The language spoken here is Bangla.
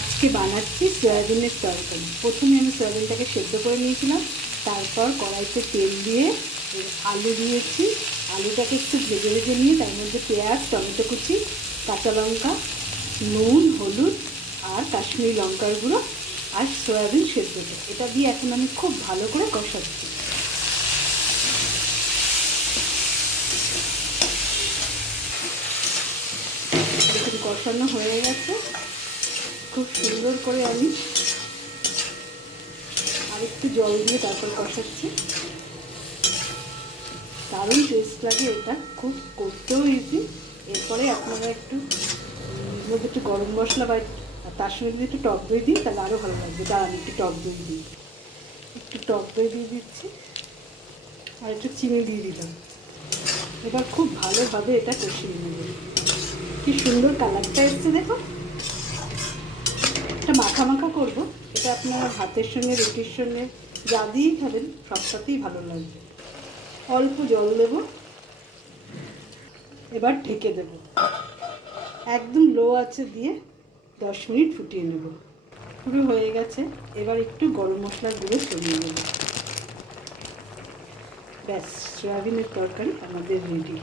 আজকে বানাচ্ছি সয়াবিনের তরকারি। প্রথমে আমি সয়াবিনটাকে সেদ্ধ করে নিয়েছিলাম, তারপর কড়াইতে তেল দিয়ে আলু দিয়েছি। আলুটাকে একটু ভেজে ভেজে নিয়ে তার মধ্যে পেঁয়াজ, টমেটো কুচি, কাঁচা লঙ্কা, নুন, হলুদ আর কাশ্মীরি লঙ্কার গুঁড়ো আর সয়াবিন সেদ্ধটা, এটা দিয়ে এখন আমি খুব ভালো করে কষাচ্ছি। দেখুন কষানো হয়ে গেছে খুব সুন্দর করে। আমি আরেকটু জল দিয়ে তারপর কষাচ্ছি। দারুণ টেস্ট লাগে, এটা খুব করতেও ইজি। এরপরে আপনারা একটু মধ্যে একটু গরম মশলা বা তার সঙ্গে যদি একটু টক দই দিই তাহলে আরও ভালো লাগবে। দাঁড়ান একটু টক দই দিই, একটু টক দই দিয়ে দিচ্ছি আর একটু চিনি দিয়ে দিলাম। এবার খুব ভালোভাবে এটা কষিয়ে নেব। কি সুন্দর কালারটা এসছে দেখো। এটা মাখা মাখা করবো, এটা আপনারা ভাতের সঙ্গে, রুটির সঙ্গে যা দিয়েই খাবেন সবটাতেই ভালো লাগবে। অল্প জল দেব, এবার ঢেকে দেব। একদম লো আঁচে দিয়ে 10 মিনিট ফুটিয়ে নেব। পুরো হয়ে গেছে। এবার একটু গরম মশলার গুঁড়ো ছড়িয়ে নেব। ব্যাস, সয়াবিনের তরকারি আমাদের রেডি।